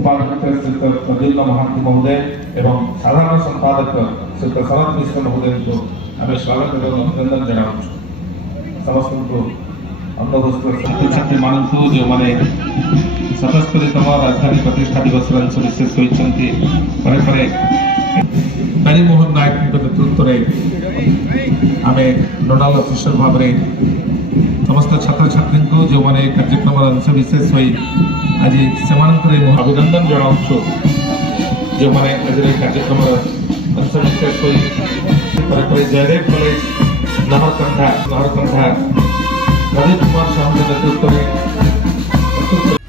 उपाध्यक्ष श्री प्रद्युम्न महांती महोदय एवं साधारण संपादक श्री शरद मिश्र महोदय को आम स्वागत और अभिनंदन जनाऊँ। समस्त छात्र छात्री मानू जो मैंने 77तम राजधानी प्रतिष्ठा दिवस अंश विशेष होती प्यारीमोहन नायक नेतृत्व में आम नोडाल अफिसर भाव में समस्त छात्र छात्री को जो मैंने कार्यक्रम अंश विशेष हो आज से अभिनंदन जनाऊँ जो मैंने आज कार्यक्रम अंश विशेष हो जयदेव कॉलेज नहरकंठा प्रदीप कुमार साहू के नेतृत्व में